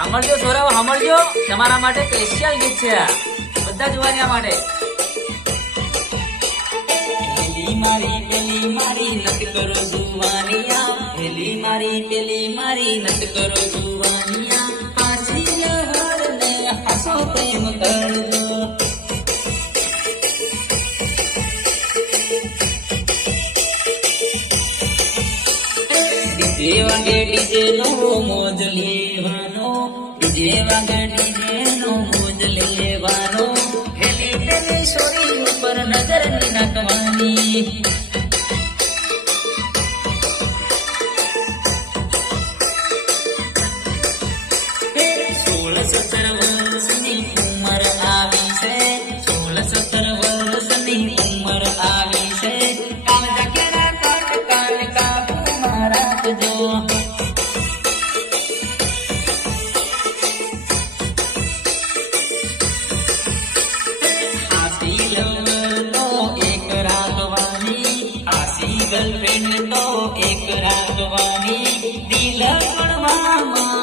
સાંભળજો છોરાઓ સાંભળજો. તમારા માટે સ્પેશિયલ ગીત છે. બધા જોવાનિયા માટે. મારી, પેલી મારી, નત કરો જુવાનિયા. મારી, પેલી મારી, નત કરો જુવાનિયા. પાછી લહર ને હસો ડીજે નો મોજ લેવાનો. ડીજે વાગે ડીજે નો મોજ લેવાનો હેલી પેલી સોળ સત્તર વર્ષની ઉંમર આવી છે સોળ સત્તર વર્ષની ઉંમર આવી છે કાટ કાન આસી ગર્લફ્રેન્ડ તો એક રાખવાની દિલ ગણવામાં